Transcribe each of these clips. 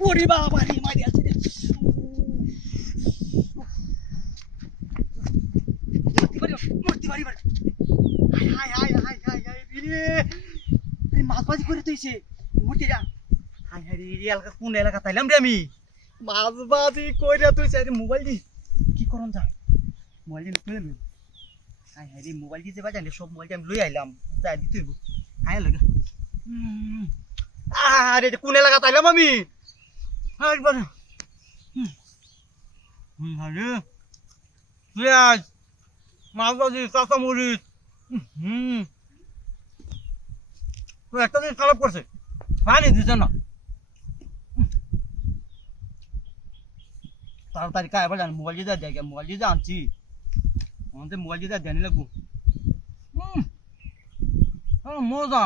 ওরে বাবা রে মারি আছে রে মূর্তি বাড়ি বাড়ি high high high high high রে এই মাছবাজি করে তুইছে মূর্তিটা হাই হাই রে এলাকা কোন এলাকা তাইলাম রে আমি মাছবাজি কইরা তুইছে আরে মোবাইল দি কি করন যা মোবাইল দি তুই লই হাই হাই রে মোবাইল দি যে বাজালে সব মোবাইল আমি লই আইলাম যা দি তুই হাই লাগা আরে কোন এলাকা তাইলাম আমি হাই বারে আরে পেঁয়াজ মাছবাজি কাঁচা মরিচ তো একটা দিন খারাপ করছে পানি দিছে না তাড়াতাড়ি কায় বলেন মোবাইল দিয়ে দেখে মোবাইল দিয়ে আনছি আমাদের মোবাইল দিয়ে জানি লাগবো মজা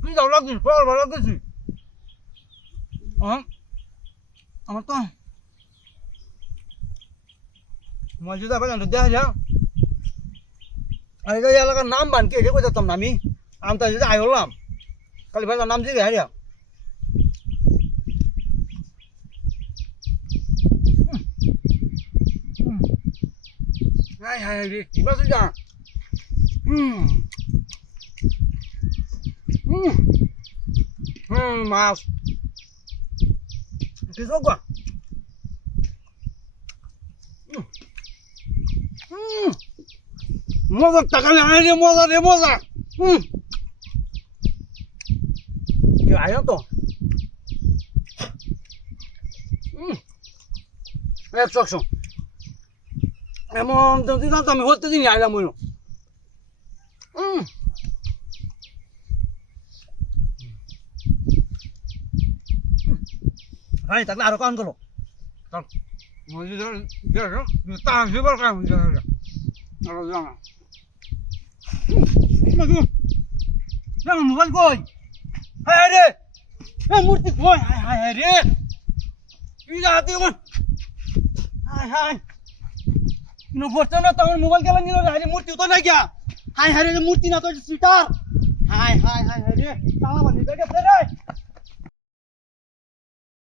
তুই যাও লাগছিস ভালো লাগতেছি আমার তো মোবাইল দিয়ে বলেন দেখা যা আর এই এলাকার নাম বান কে কই যেতাম না আমি আমি তাই আই হলাম কালি ভাই নাম দিয়ে হারিয়া হাই হাই রে কি বাস যা মাছ কিছু গা মজা টাকা লাগে রে মজা আয় তো একশো এমন যদি জানতো আমি হতে দিন আইলাম ওই হাই তাহলে আরো কান করো মোবাইল কই হায় রে মূর্তি কই হায় রে হাতে হায় হায় করছো না তোমার মোবাইল গেল নিল হায় মূর্তি তো না গিয়া হায় হায় রে মূর্তি না তো সিটার হায় হায় হায় হায় রে তালা বান্ধি গেছে রে